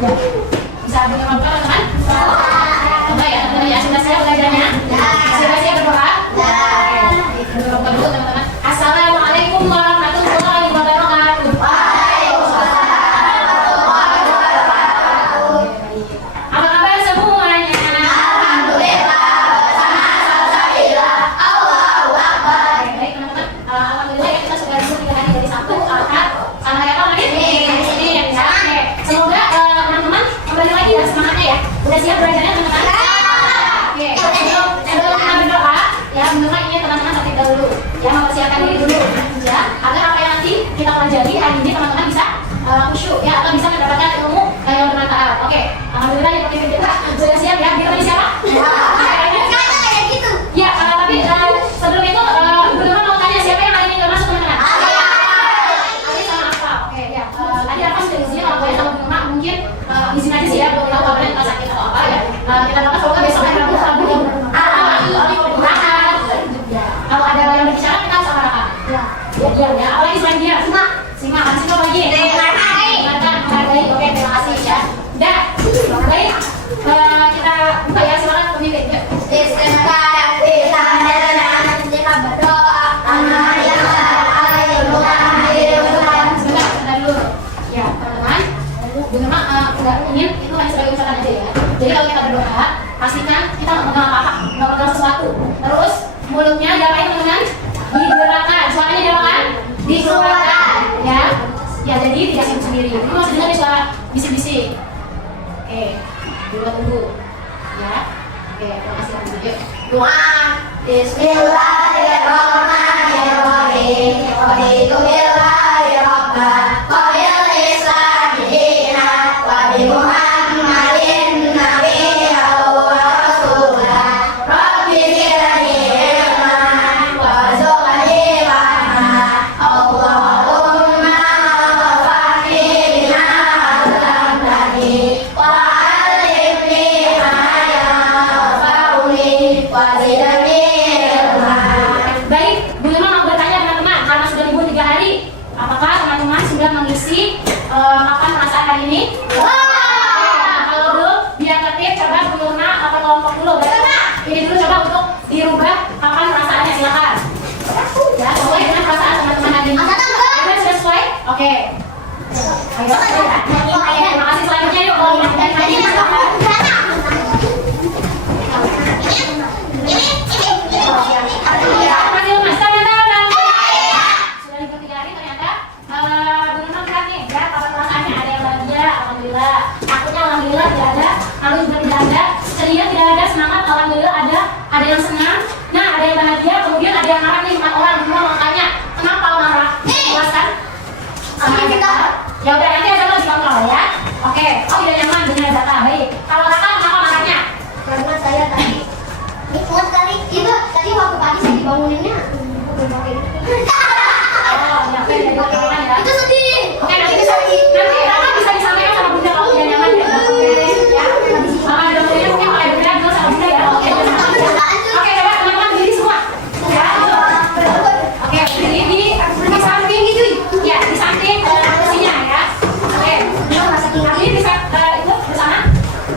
Ya. Bisa berdoa teman-teman? Coba ya teman-teman ya. Sudah siap belajarnya? Sudah siap berdoa? Berdoa dulu teman-teman. Assalamualaikum warahmatullahi wabarakatuh. Apa kabar semuanya? Baik teman-teman. Alhamdulillah ya kita sudah libur 3 hari dari Sabtu, Ahad, sama ya apa lagi? Senin ya. Oke. Semoga teman-teman kembali lagi ya semangatnya ya. Udah siap belajarnya teman-teman? Oke. Sebelum kita berdoa, ya menurut ini teman-teman terlebih dahulu ya mempersiapkan diri dulu ya agar apa yang nanti kita pelajari hari ini teman-teman bisa khusyuk ya atau bisa mendapatkan ilmu yang bermanfaat. Oke. Alhamdulillah ya pemimpin kita sudah siap ya. Kita tadi siapa? Ya, tapi sebelum itu Bu Nurma mau tanya siapa yang hari ini nggak masuk teman-teman? Tadi sama apa? Oke ya. Tadi apa sudah izin kalau boleh sama Bu Nurma mungkin izin aja sih ya buat tahu kabarnya entah sakit atau apa ya. Kita doakan semoga besok hari Rabu Rabu yang bermanfaat. Kalau ada yang berbicara kita sama Raka. Ya. Apa lagi selain dia? Simak. Kasih apa lagi? Dengarkan. Oke, terima kasih ya. Dah. Baik. Kita buka ya silakan pemimpin. Ingin itu hanya sebagai ucapan aja ya. Jadi kalau kita berdoa, pastikan kita nggak pegang sesuatu. Terus mulutnya diapain teman-teman? Digerakkan. Suaranya diapakan? Dikeluarkan. Ya. Ya jadi tidak sendiri. Ini masih dengar suara bisik-bisik. Oke. Dua tunggu. Ya. Oke. Terima kasih teman-teman. Doa. Bismillahirrahmanirrahim. Muhammadin nabiyyan wa rasulah rabbi zidni ilman warzuqni fahma Allahumma wafaqni bima 'allamtani wa 'allimni ma yanfa'uni wa zidni ilman. Baik, Bu Nurma mau bertanya teman-teman karena sudah libur 3 hari. Apakah teman-teman sudah mengisi makan perasaan hari ini? Ini dulu coba untuk dirubah papan perasaannya, silakan. Ya, sesuai dengan perasaan teman-teman hari ini. Sudah sesuai? Oke. Ayo, terima kasih selanjutnya yuk. Kalau mau dari tadi sudah libur 3 hari ternyata benar-benar berat nih ya papan perasaannya. Ada yang bahagia, alhamdulillah. Takutnya alhamdulillah tidak ada. Lalu juga tidak ada. Ceria tidak ada, semangat alhamdulillah ada yang senang, nah ada yang bahagia, kemudian ada yang marah nih 4 orang. Mau tanya kenapa marah? Jelaskan. Ya udah nanti aja lo dikontrol ya. Oke. Oh tidak nyaman dengan data. Baik. Kalau Raka kenapa marahnya? Karena saya tadi ingat kali itu tadi waktu pagi saya dibanguninnya. Oh ya oke ya ya. Itu sedih. Oke nanti Raka bisa disampaikan sama bunda kalau tidak nyaman ya. Ya. Ada bunda mungkin kalau ada bunda bilang sama bunda ya. Oke. Oke coba teman-teman diri semua. Ya. Oke berdiri di samping gitu. Ya di samping kursinya ya. Oke. Nanti bisa itu bersama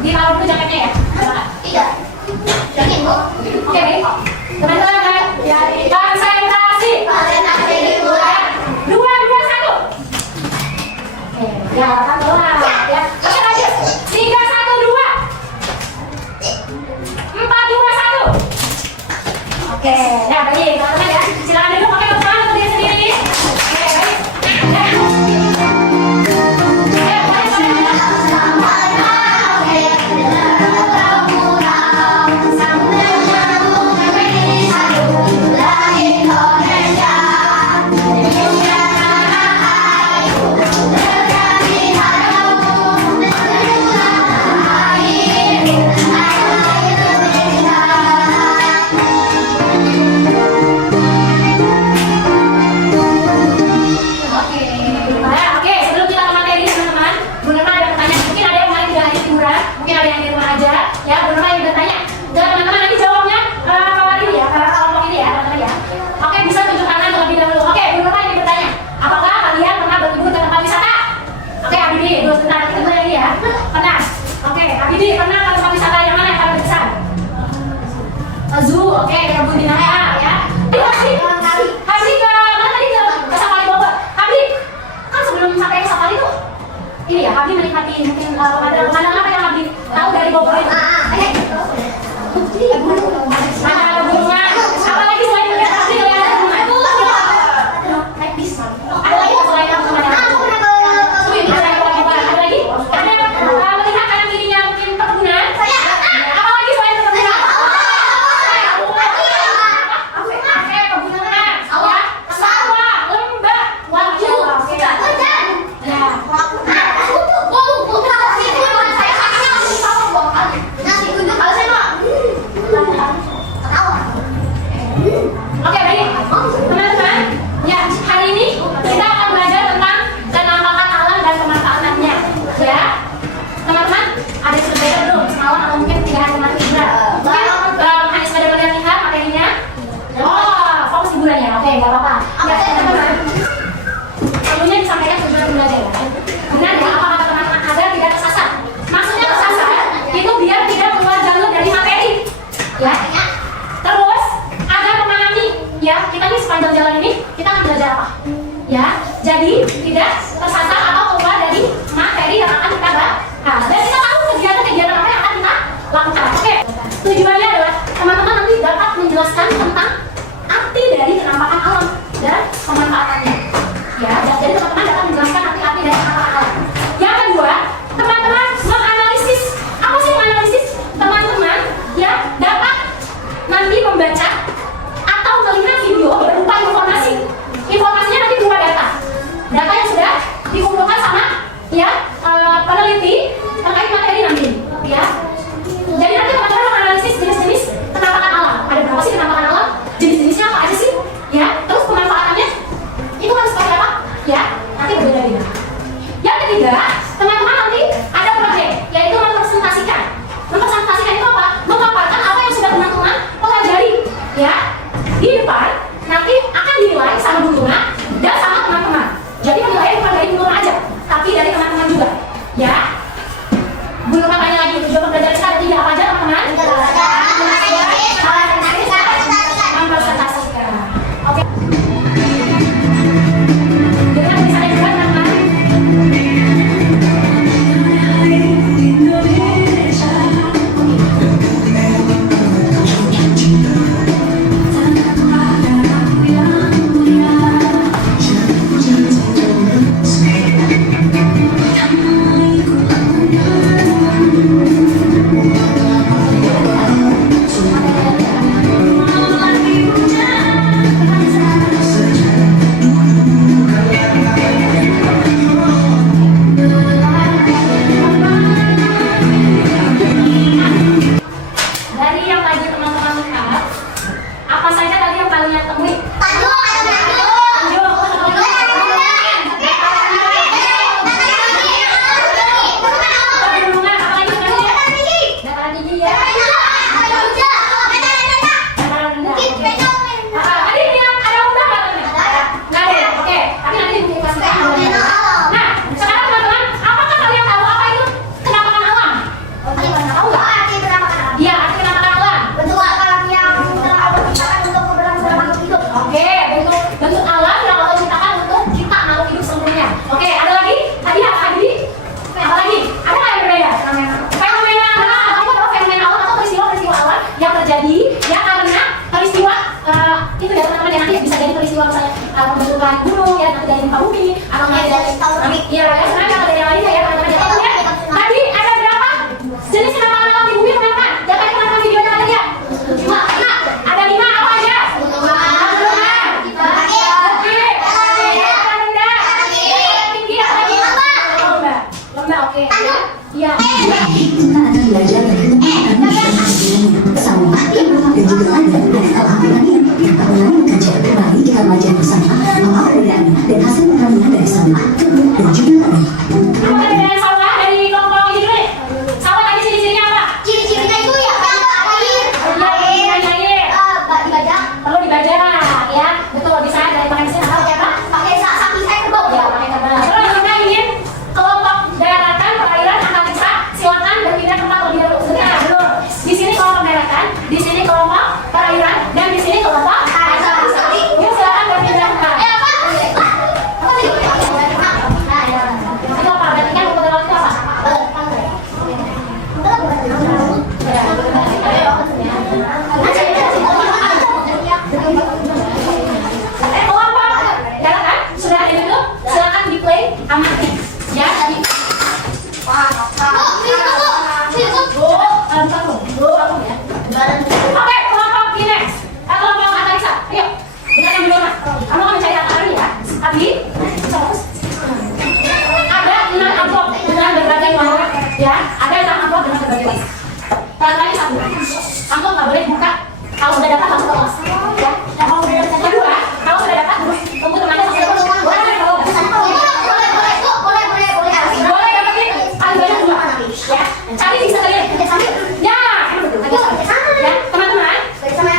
di bawah dulu jaketnya ya. Silakan. Iya. Yakin Bu? Oke baik. Teman-teman ya konsentrasi. Konsentrasi liburan. 2, 2, 1. Oke. Ya Raka keluar. Ya. Oke lanjut. 3, 1, 2. 4, 2, 1. Oke, nah baik teman-teman ya, silakan duduk pakai tangan untuk diri sendiri. Oke, baik. Abdi menikmati mungkin pemandangan apa yang Abdi tahu dari Bogor itu? Ada pegunungan. Apalagi selain melihat Abdi melihat pegunungan itu naik bis. Ada lagi nggak selain pemandangan? Ada lagi? Ada melihat kanan kirinya mungkin perkebunan. Apalagi selain perkebunan? Pegunungan, sawah, lembah, wahyu. Ya. Oke, baik. Teman-teman, ya, hari ini kita akan belajar tentang penampakan alam dan pemanfaatannya. Ya. Teman-teman, ada yang sudah belajar belum? Semalam atau mungkin 3 hari kemarin juga? Mungkin hanya sekedar melihat materinya. Oh, fokus hiburannya. Oke, nggak apa-apa. Ya, teman-teman. Perlunya disampaikan tujuan belajar. Benar ya, apa kata teman-teman agar tidak tersasar? Maksudnya tersasar itu biar tidak keluar jalur dari materi. Ya. Terus agar memahami, ya, kita nih sepanjang jalan ini kita akan belajar apa? Ya, jadi tidak tersasar atau keluar dari materi yang akan kita bahas. Dan kita tahu kegiatan-kegiatan apa yang akan kita lakukan. Oke, tujuannya adalah teman-teman nanti dapat menjelaskan tentang arti dari penampakan alam dan pemanfaatannya. Ya, jadi teman-teman dapat menjelaskan arti dari penampakan alam. Yang kedua, teman-teman menganalisis. Apa sih menganalisis? Teman-teman ya dapat nanti membaca atau melihat video berupa informasi. Informasinya nanti berupa data. Data yang sudah dikumpulkan sama ya peneliti terkait materi nanti. Ya. Jadi nanti teman-teman menganalisis jenis-jenis penampakan alam. Ada berapa sih penampakan alam? Jenis-jenisnya apa aja sih? Ya. Terus pemanfaatannya itu kan seperti apa? Ya. Nanti berbeda-beda. Yang ketiga, teman-teman nanti ada proyek, yaitu mempresentasikan. Mempresentasikan itu apa? Memaparkan apa yang sudah teman-teman pelajari. Ya. Di depan nanti akan dinilai sama Bu Luna dan sama teman-teman. Jadi penilaian bukan dari Bu Luna aja, tapi dari teman-teman juga. Ya. Bu Luna tanya lagi, tujuan belajar kita ada 3 apa aja teman-teman? Mempresentasikan. Oke. Dengan misalnya juga teman-teman. Dari yang tadi teman-teman lihat, apa saja tadi yang kalian temui? Pembentukan gunung ya, nanti dari gempa bumi atau nanti dari ya, sebenarnya kalau dari yang lainnya ya teman-teman ya. Tadi ada berapa jenis penampakan alam di bumi teman-teman? Jangan teman-teman videonya ada ya. Cuma ada 5 apa aja? Gunungan, bukit, rendah, tinggi apa lagi? Lembah, oke. Ya. Kita akan belajar bersama dan juga ada dari alhamdulillah yang tak pernah bekerja. Mari kita belajar bersama apa perbedaannya dan hasil perkalian dari sawah dan juga tadi. Apa perbedaan sawah dari kelompok ini dulu? Sawah tadi ciri-cirinya apa? Ciri-cirinya itu ya air. Perlu dibajak ya, betul. Bisa dari pakai mesin atau apa? Pakai sapi saya kerbau. Ya, pakai kerbau. Terus kita ingin kelompok daratan perairan analisa, silakan berpindah tempat lebih dahulu. Sebentar dulu. Di sini kelompok daratan, di sini kelompok perairan, dan di sini kelompok sapi. Yuk silakan berpindah tempat. Itu apa? Berarti kan Oke, kelompok Ginex. Kelompok Analisa. Ayo, dengarkan dulu Mas. Kamu akan mencari angka ya. Tadi ada 6 amplop dengan berbagai warna, ya. Ada 6 amplop dengan berbagai warna. Lagi satu, amplop nggak boleh buka. Kalau sudah dapat langsung kelas, ya. Kedua, kalau sudah dapat tunggu temannya sampai boleh dapetin paling banyak 2, ya. Cari bisa kalian. Ya, ya teman-teman.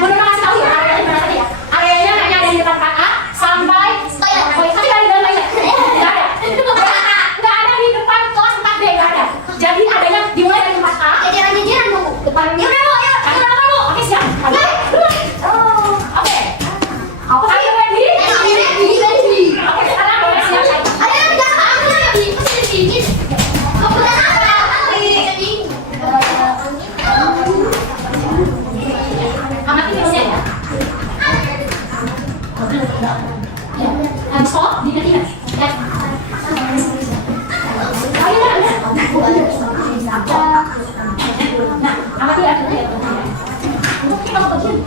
Boleh kasih tahu ya areanya di mana tadi ya? Areanya hanya ada di depan KA sampai tapi ada di dalam lainnya. Nggak ada. Nggak ada di depan kelas 4B, nggak ada. Jadi adanya dimulai dari tempat A. Depan ya bu. Oke siap. Oke. Are you ready? Oke sekarang boleh siap. Amati filmnya ya. Ya. Habis stop, diingat-ingat. Ya. Nah, amati ya. Kamu begini.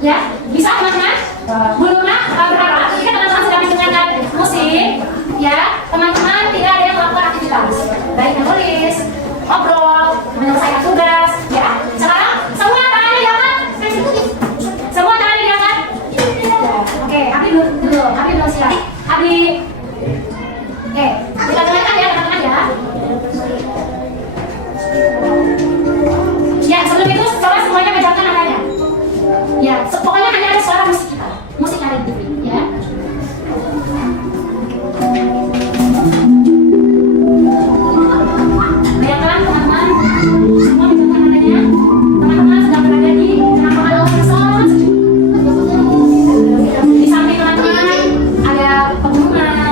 Ya, bisa teman-teman? Belum berharap jika teman-teman sedang mendengarkan musik, ya teman-teman tidak ada yang melakukan aktivitas, baik menulis, ngobrol, menyelesaikan tugas, ya. Sekarang semua tangannya diangkat, semua tangannya diangkat. Ya, oke, Abi belum siap. Abi, oke, kita dengarkan ya teman-teman ya. Ya, sebelum itu coba semuanya pejamkan matanya. Ya, pokoknya hanya ada suara musik kita, musik yang ada di TV, ya. Bayangkan teman-teman, semua pejamkan matanya. Teman-teman sedang berada di tengah-tengah laut yang sangat sejuk. Di samping teman-teman ada pegunungan,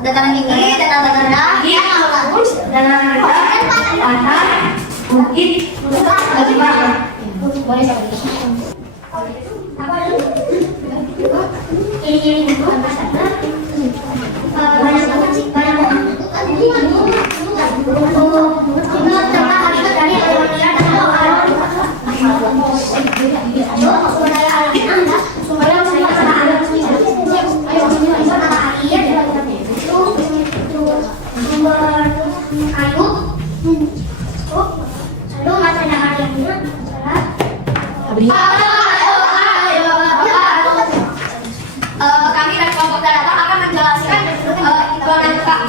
dataran tinggi, dataran rendah, dataran rendah, pantai, bukit, Boleh saya beri. ini banyak banget sih, banyak banget. Tentang hakikat dari manusia dan alam. Sumber daya alam Anda, sumber daya alam sumber air, sumber kayu, lalu masa dalam yang kami dari kelompok Darata akan menjelaskan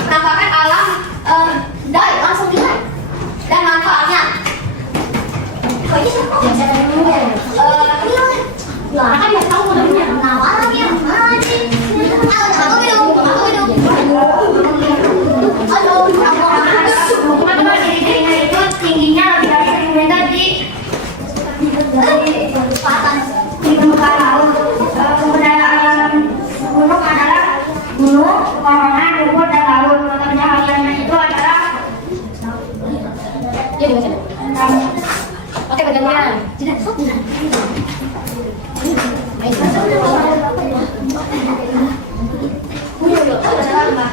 penampakan alam dan langsung lihat dan manfaatnya. Akan ya tahu modalnya. Tingginya lebih dari di permukaan laut. Sumber daya alam gunung adalah gunung, pepohonan, lumpur, dan laut. Contohnya haliannya itu adalah Ya juga saya. Oke, bagian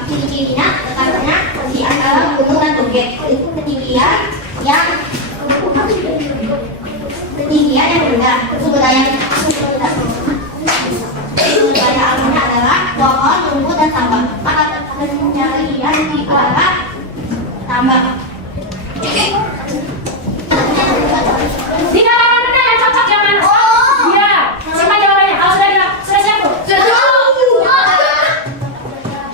ciri-cirinya, letaknya di antara gunung dan bukit. Itu ketinggian yang rendah. Sumber daya alamnya adalah pohon, rumput, dan tambak. Maka pencarian di arah tambak. Tidak ada benar yang cocok yang mana? Iya. Siapa jawabannya? Kalau sudah siap tuh.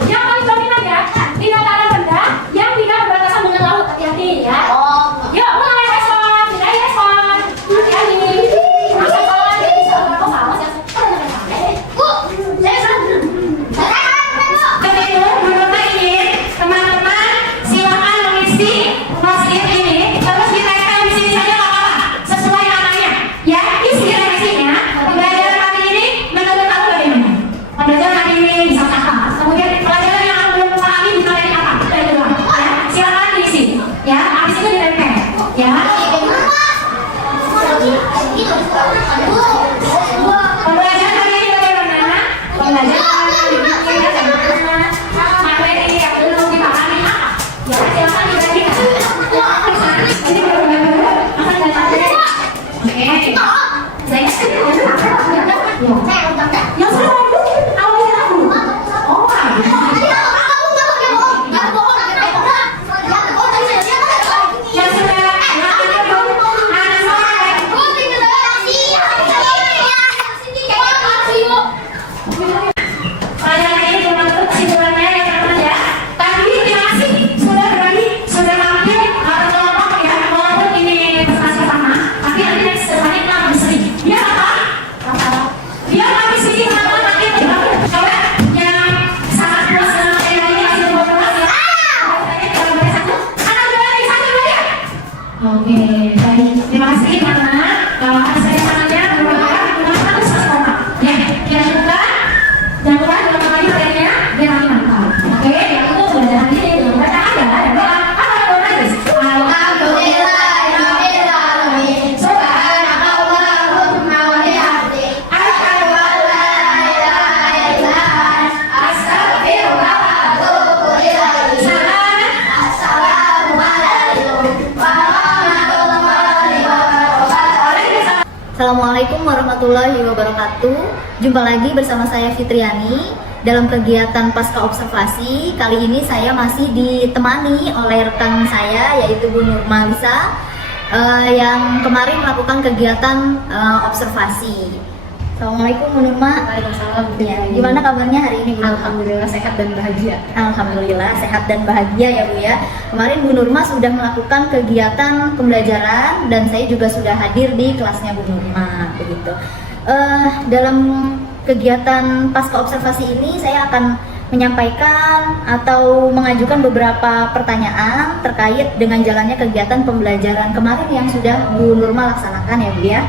Yang paling dominan ya, di dataran rendah yang tidak berbatasan dengan laut. Hati-hati ya. Yuk, mulai respon. Tidak respon. Hati-hati. Respon. Jadi salah kok salah ya. Teman-teman silakan mengisi post-it ini, terus ditekan di sini saja nggak apa-apa, sesuai namanya. Ya, isi remisinya. Pembelajaran kali ini menurut kamu bagaimana? Pembelajaran kali ini bisa apa? Kemudian pelajaran yang kamu belum pahami bisa dari apa? Dari luar. Ya, silakan diisi. Ya, habis itu ditempel. Ya. Pembelajaran kali ini bagaimana? Pembelajaran kali ini bagaimana? Materi yang belum dipahami apa? Ya, silakan dibagikan. Ini yang sudah awalnya aku. Oh, yang sudah pelajaran ini berbentuk kesimpulannya yang pertama ya. Tadi terima kasih sudah berbagi, sudah mampir atau kelompok ya. Walaupun ini masih sama, tapi nanti next depannya kita lebih sering. Biar apa? Biar lebih sering atau makin coba yang sangat puas dengan materi ini kasih beberapa ya. Satu, anak berbagi satu ya. Oke, baik. Terima kasih teman-teman. Kalau ada saya sangatnya beberapa harus kompak. Ya, kita buka. Jangan lupa diulang lagi materinya biar nanti mantap. Oke, yang itu belajar ini dengan bacaan ya. Dan doa. Apa yang doa guys? Alhamdulillahirobbilalamin. Subhanakallahumma wa bihamdik. Asyhadu an la ilaha illa anta. Astaghfiruka wa atubu ilaik. Assalamualaikum warahmatullahi wabarakatuh. Assalamualaikum warahmatullahi wabarakatuh. Jumpa lagi bersama saya Fitriani dalam kegiatan Pasca Observasi. Kali ini saya masih ditemani oleh rekan saya yaitu Bu Nurma Bisa yang kemarin melakukan kegiatan observasi. Assalamualaikum Bu Nurma. Waalaikumsalam. Ya, gimana kabarnya hari ini Bu Nurma? Alhamdulillah sehat dan bahagia. Alhamdulillah sehat dan bahagia ya Bu ya. Kemarin Bu Nurma sudah melakukan kegiatan pembelajaran dan saya juga sudah hadir di kelasnya Bu Nurma begitu. Dalam kegiatan pasca observasi ini saya akan menyampaikan atau mengajukan beberapa pertanyaan terkait dengan jalannya kegiatan pembelajaran kemarin yang sudah Bu Nurma laksanakan ya Bu ya.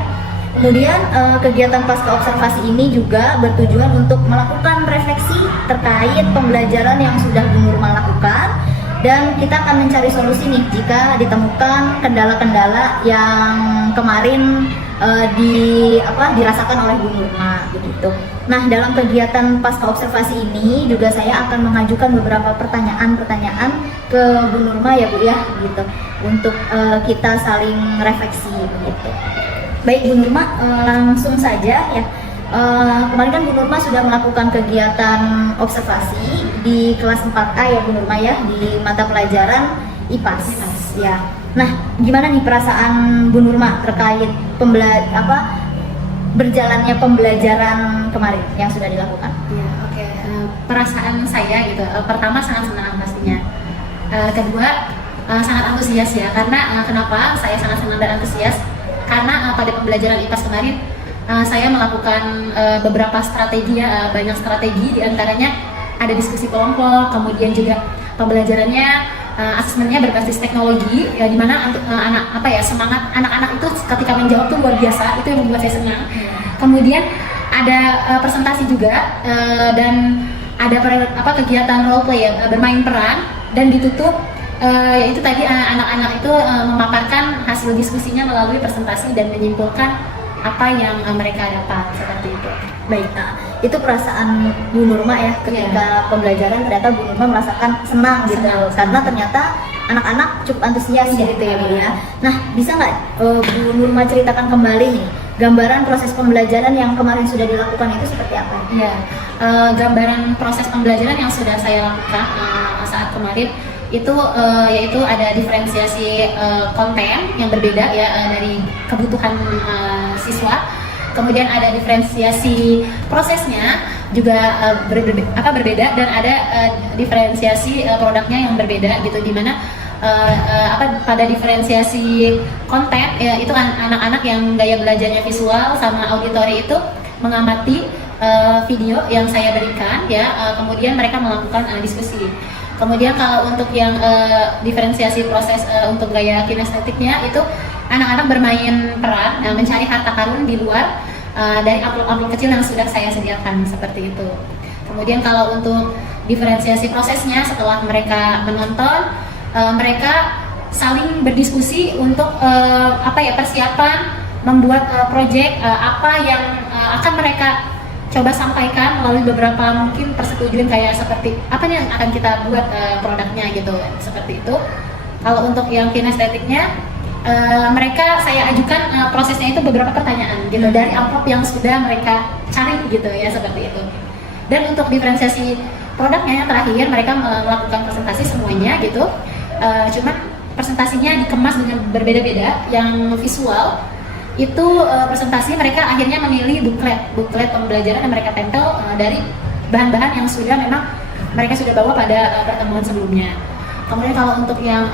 Kemudian kegiatan pasca observasi ini juga bertujuan untuk melakukan refleksi terkait pembelajaran yang sudah Bu Nurma lakukan, dan kita akan mencari solusi nih jika ditemukan kendala-kendala yang kemarin dirasakan oleh Bu Nurma begitu. Nah, dalam kegiatan pasca observasi ini juga saya akan mengajukan beberapa pertanyaan-pertanyaan ke Bu Nurma ya Bu ya gitu, untuk kita saling refleksi begitu. Baik Bu Nurma, langsung saja ya. Kemarin kan Bu Nurma sudah melakukan kegiatan observasi di kelas 4A ya Bu Nurma ya, di mata pelajaran IPAS ya. Nah, gimana nih perasaan Bu Nurma terkait berjalannya pembelajaran kemarin yang sudah dilakukan? Ya, oke. Perasaan saya gitu, pertama sangat senang pastinya. Kedua sangat antusias ya, karena kenapa saya sangat senang dan antusias? Karena pada pembelajaran IPAS kemarin saya melakukan beberapa strategi ya, banyak strategi, diantaranya ada diskusi kelompok, kemudian juga pembelajarannya asesmennya berbasis teknologi ya, dimana untuk semangat anak-anak itu ketika menjawab tuh luar biasa, itu yang membuat saya senang. Kemudian ada presentasi juga dan ada kegiatan role play ya, bermain peran, dan ditutup yaitu tadi anak-anak itu memaparkan hasil diskusinya melalui presentasi dan menyimpulkan apa yang mereka dapat, seperti itu. Baik, nah itu perasaan Bu Nurma ya ketika pembelajaran, ternyata Bu Nurma merasakan senang gitu, karena ternyata anak-anak cukup antusias gitu ya Bu ya. Nah, bisa nggak Bu Nurma ceritakan kembali nih gambaran proses pembelajaran yang kemarin sudah dilakukan itu seperti apa? Iya, gambaran proses pembelajaran yang sudah saya lakukan saat kemarin itu yaitu ada diferensiasi konten yang berbeda ya, dari kebutuhan siswa. Kemudian ada diferensiasi prosesnya juga berbeda, dan ada diferensiasi produknya yang berbeda gitu, dimana pada diferensiasi konten ya, itu anak-anak yang gaya belajarnya visual sama auditori itu mengamati video yang saya berikan ya, kemudian mereka melakukan diskusi. Kemudian kalau untuk yang diferensiasi proses untuk gaya kinestetiknya itu anak-anak bermain peran, mencari harta karun di luar dari amplop-amplop kecil yang sudah saya sediakan, seperti itu. Kemudian kalau untuk diferensiasi prosesnya, setelah mereka menonton, mereka saling berdiskusi untuk persiapan membuat proyek apa yang akan mereka coba sampaikan melalui beberapa mungkin persetujuan, kayak seperti apa nih yang akan kita buat produknya gitu, seperti itu. Kalau untuk yang kinestetiknya, mereka saya ajukan prosesnya itu beberapa pertanyaan gitu dari amplop yang sudah mereka cari gitu ya, seperti itu. Dan untuk diferensiasi produknya yang terakhir, mereka melakukan presentasi semuanya gitu, cuman presentasinya dikemas dengan berbeda-beda. Yang visual itu presentasi mereka akhirnya memilih buklet pembelajaran yang mereka tempel dari bahan-bahan yang sudah memang mereka sudah bawa pada pertemuan sebelumnya. Kemudian kalau untuk yang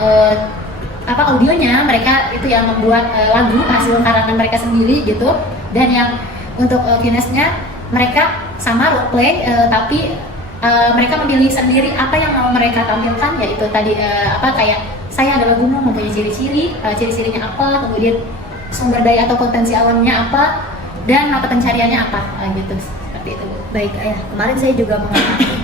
audionya, mereka itu yang membuat lagu hasil karangan mereka sendiri gitu. Dan yang untuk kinesnya, mereka sama role play, tapi mereka memilih sendiri apa yang mau mereka tampilkan, yaitu tadi kayak saya adalah gunung, mempunyai ciri-ciri, ciri-cirinya apa, kemudian sumber daya atau potensi alamnya apa, dan mata pencariannya apa, gitu, seperti itu. Baik ayah, kemarin saya juga mengalami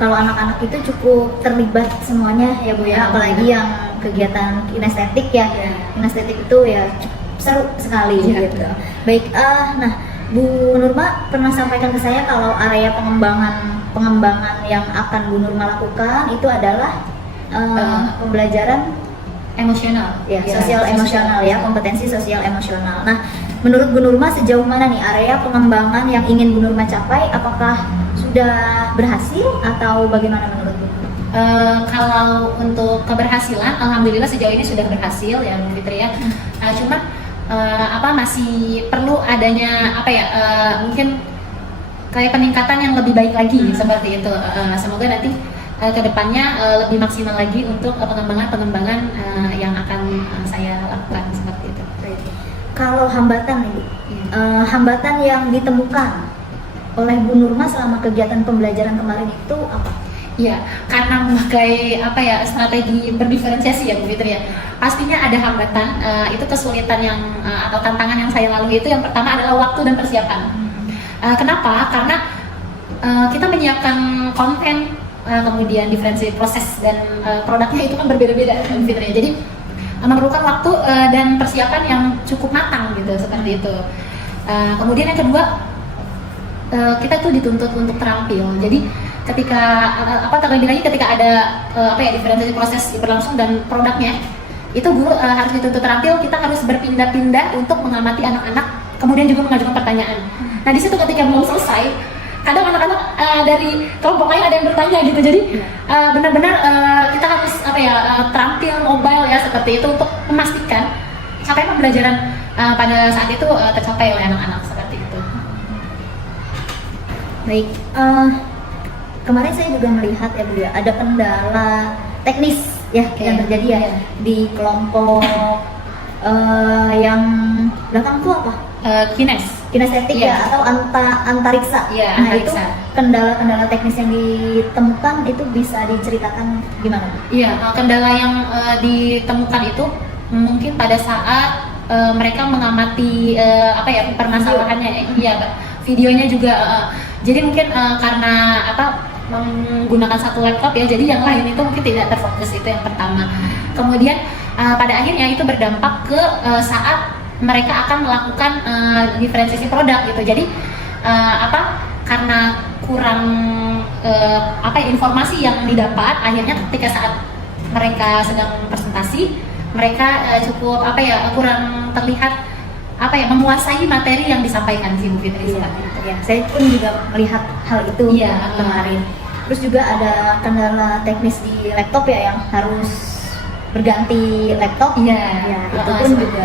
kalau anak-anak itu cukup terlibat semuanya ya Bu ya, apalagi yang kegiatan kinestetik ya. Kinestetik itu ya seru sekali gitu. Baik, nah Bu Nurma pernah sampaikan ke saya kalau area pengembangan yang akan Bu Nurma lakukan itu adalah pembelajaran Emosional, sosial emosional ya, kompetensi sosial emosional. Nah, menurut Bu Nurma sejauh mana nih area pengembangan yang ingin Bu Nurma capai? Apakah sudah berhasil atau bagaimana menurut Bu? Kalau untuk keberhasilan, alhamdulillah sejauh ini sudah berhasil ya Bu Fitri ya. Cuman masih perlu adanya mungkin kayak peningkatan yang lebih baik lagi, seperti itu. Semoga nanti kedepannya lebih maksimal lagi untuk pengembangan yang akan saya lakukan, seperti itu. Kalau hambatan nih Bu, hambatan yang ditemukan oleh Bu Nurma selama kegiatan pembelajaran kemarin itu apa? Iya, karena memakai strategi berdiferensiasi ya Bu Fitri ya. pastinya ada hambatan. Itu kesulitan yang atau tantangan yang saya lalui itu yang pertama adalah waktu dan persiapan. Kenapa? Karena kita menyiapkan konten, kemudian diferensi proses dan produknya itu kan berbeda-beda fiturnya. Jadi memerlukan waktu dan persiapan yang cukup matang gitu, seperti itu. Kemudian yang kedua, kita tuh dituntut untuk terampil. Jadi ketika terlebih lagi ketika ada diferensiasi proses berlangsung dan produknya itu guru harus dituntut terampil. Kita harus berpindah-pindah untuk mengamati anak-anak, kemudian juga mengajukan pertanyaan. Nah di situ ketika belum selesai, kadang anak-anak dari kelompok lain ada yang bertanya gitu. Jadi benar-benar kita harus terampil mobile ya seperti itu untuk memastikan sampai pembelajaran pada saat itu tercapai oleh anak-anak seperti itu. Baik, kemarin saya juga melihat ya Bu ya, ada kendala teknis ya yang terjadi ya di kelompok yang belakangku apa? Kinestetik ya atau antariksa. Ya, nah antariksa. Itu kendala-kendala teknis yang ditemukan itu bisa diceritakan gimana Bu? Iya, kendala yang ditemukan itu mungkin pada saat mereka mengamati permasalahannya. Iya, videonya juga. Jadi mungkin karena menggunakan satu laptop ya, jadi yang lain itu mungkin tidak terfokus, itu yang pertama. Kemudian pada akhirnya itu berdampak ke saat mereka akan melakukan diferensiasi produk gitu. Jadi karena kurang informasi yang didapat, akhirnya ketika saat mereka sedang presentasi, mereka cukup kurang terlihat menguasai materi yang disampaikan sih Bu Fitri. Ya, saya pun juga melihat hal itu kemarin. Terus juga ada kendala teknis di laptop ya yang harus berganti laptop. Iya, itu pun juga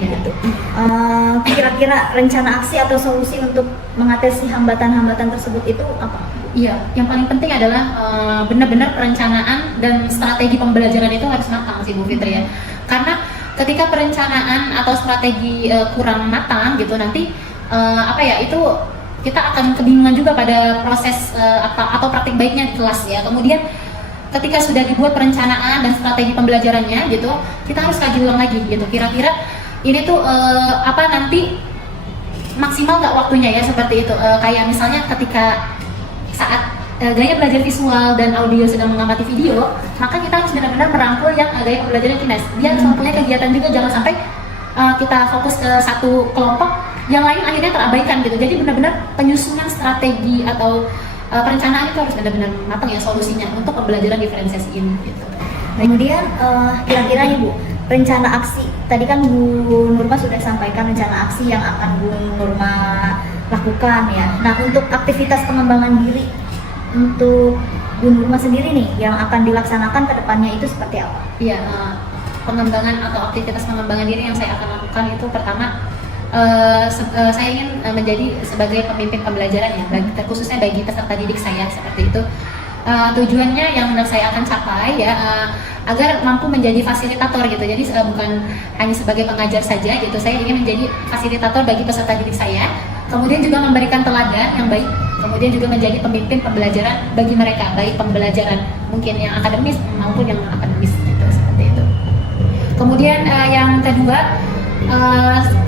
gitu. Kira-kira rencana aksi atau solusi untuk mengatasi hambatan-hambatan tersebut itu apa? Iya, yang paling penting adalah benar-benar perencanaan dan strategi pembelajaran itu harus matang sih Bu Fitri ya. Karena ketika perencanaan atau strategi kurang matang gitu, nanti itu kita akan kebingungan juga pada proses atau praktik baiknya di kelas ya. Kemudian ketika sudah dibuat perencanaan dan strategi pembelajarannya gitu, kita harus kaji ulang lagi gitu. Kira-kira ini tuh nanti maksimal nggak waktunya ya, seperti itu. Kayak misalnya ketika saat gaya belajar visual dan audio sedang mengamati video, maka kita harus benar-benar merangkul yang gaya pembelajaran kines. Dia harus mempunyai kegiatan juga, jangan sampai kita fokus ke satu kelompok, yang lain akhirnya terabaikan gitu. Jadi benar-benar penyusunan strategi atau perencanaan itu harus benar-benar matang ya solusinya untuk pembelajaran diferensiasi ini gitu. Kemudian kira-kira nih Bu, rencana aksi, tadi kan Bu Nurma sudah sampaikan rencana aksi yang akan Bu Nurma lakukan ya. Nah untuk aktivitas pengembangan diri untuk Bu Nurma sendiri nih yang akan dilaksanakan ke depannya itu seperti apa? Iya, pengembangan atau aktivitas pengembangan diri yang saya akan lakukan itu pertama saya ingin menjadi sebagai pemimpin pembelajaran ya, khususnya bagi peserta didik saya seperti itu. Tujuannya yang saya akan capai ya agar mampu menjadi fasilitator gitu. Jadi bukan hanya sebagai pengajar saja gitu. Saya ingin menjadi fasilitator bagi peserta didik saya. Kemudian juga memberikan teladan yang baik. Kemudian juga menjadi pemimpin pembelajaran bagi mereka, baik pembelajaran mungkin yang akademis maupun yang akademis gitu, seperti itu. Kemudian yang kedua,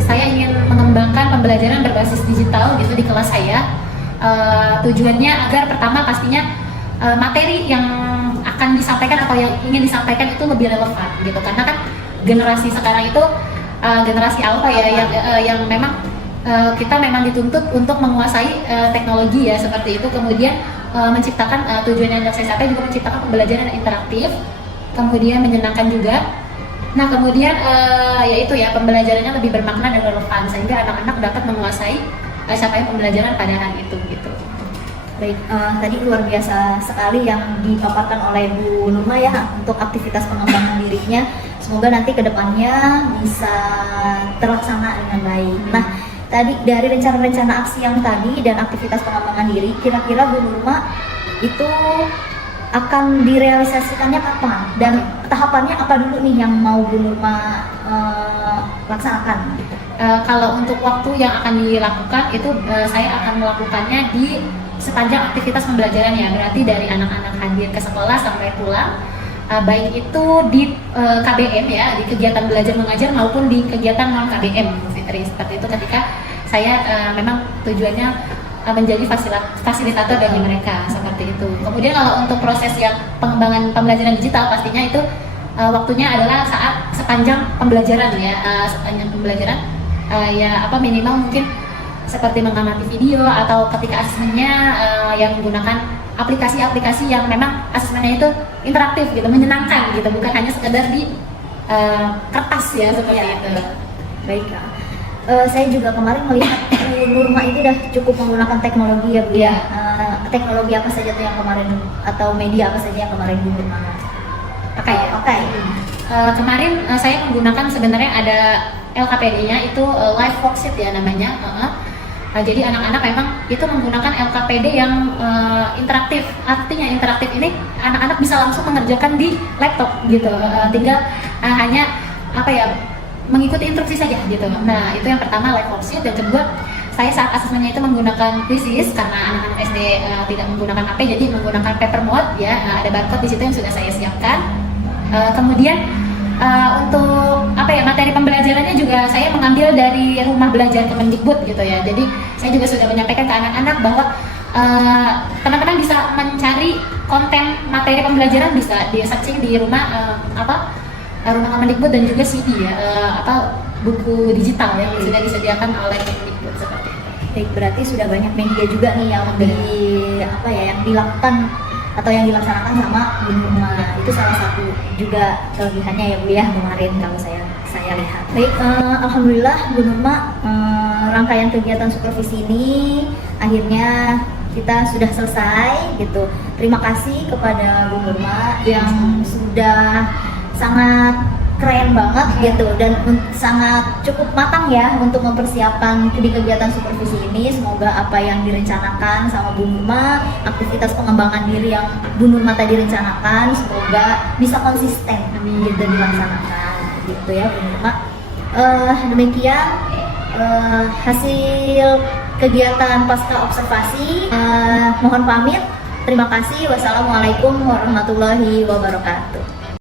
saya ingin mengembangkan pembelajaran berbasis digital gitu di kelas saya. Tujuannya agar pertama pastinya materi yang akan disampaikan atau yang ingin disampaikan itu lebih relevan gitu, karena kan generasi sekarang itu generasi alpha ya yang memang kita memang dituntut untuk menguasai teknologi ya seperti itu. Kemudian menciptakan tujuan yang saya capai juga menciptakan pembelajaran yang interaktif, kemudian menyenangkan juga. Nah kemudian yaitu ya pembelajarannya lebih bermakna dan relevan sehingga anak-anak dapat menguasai capaian pembelajaran pada hari itu gitu. Baik, tadi luar biasa sekali yang dipaparkan oleh Bu Nurma ya untuk aktivitas pengembangan dirinya. Semoga nanti kedepannya bisa terlaksana dengan baik. Nah, tadi dari rencana-rencana aksi yang tadi dan aktivitas pengembangan diri, kira-kira Bu Nurma itu akan direalisasikannya kapan? Dan tahapannya apa dulu nih yang mau Bu Nurma laksanakan? Kalau untuk waktu yang akan dilakukan itu saya akan melakukannya di sepanjang aktivitas pembelajaran ya, berarti dari anak-anak hadir ke sekolah sampai pulang baik itu di KBM ya, di kegiatan belajar mengajar maupun di kegiatan non KBM, Fitri. Seperti itu ketika saya memang tujuannya menjadi fasilitator bagi mereka seperti itu. Kemudian kalau untuk proses yang pengembangan pembelajaran digital pastinya itu waktunya adalah saat sepanjang pembelajaran ya, sepanjang pembelajaran ya minimal mungkin seperti mengamati video atau ketika asesmennya yang menggunakan aplikasi-aplikasi yang memang asesmennya itu interaktif gitu, menyenangkan gitu, bukan hanya sekedar di kertas ya seperti itu. Baik Kak. Saya juga kemarin melihat Nurma itu udah cukup menggunakan teknologi ya Bu ya. Teknologi apa saja tuh yang kemarin atau media apa saja yang kemarin Bu Nurma pakai ya? Pakai. Kemarin saya menggunakan sebenarnya ada LKPD-nya itu live worksheet ya namanya. Jadi anak-anak memang itu menggunakan LKPD yang interaktif. Artinya interaktif ini anak-anak bisa langsung mengerjakan di laptop gitu. Tinggal hanya mengikuti instruksi saja gitu. Nah, itu yang pertama live worksheet. Yang kedua, saya saat asesmennya itu menggunakan quizzes karena anak-anak SD tidak menggunakan HP, jadi menggunakan paper mode ya. Ada barcode di situ yang sudah saya siapkan. Kemudian untuk materi pembelajarannya juga saya mengambil dari rumah belajar Kemendikbud gitu ya. Jadi saya juga sudah menyampaikan ke anak-anak bahwa teman-teman bisa mencari konten materi pembelajaran, bisa di searching di rumah rumah Kemendikbud dan juga CD ya, buku digital yang sudah disediakan oleh Kemendikbud seperti itu. Baik, berarti sudah banyak media juga nih yang yang dilakukan atau yang dilaksanakan sama Bu Nurma. Itu salah satu juga kelebihannya ya Bu ya kemarin kalau saya lihat. Baik, alhamdulillah Bu Nurma, rangkaian kegiatan supervisi ini akhirnya kita sudah selesai gitu. Terima kasih kepada Bu Nurma yang sudah sangat keren banget gitu dan sangat cukup matang ya untuk mempersiapkan di kegiatan supervisi ini. Semoga apa yang direncanakan sama Bu Nurma, aktivitas pengembangan diri yang Bu Nurma tadi rencanakan, semoga bisa konsisten gitu dilaksanakan gitu ya Bu Nurma. Demikian hasil kegiatan pasca observasi. Mohon pamit. Terima kasih. Wassalamualaikum warahmatullahi wabarakatuh.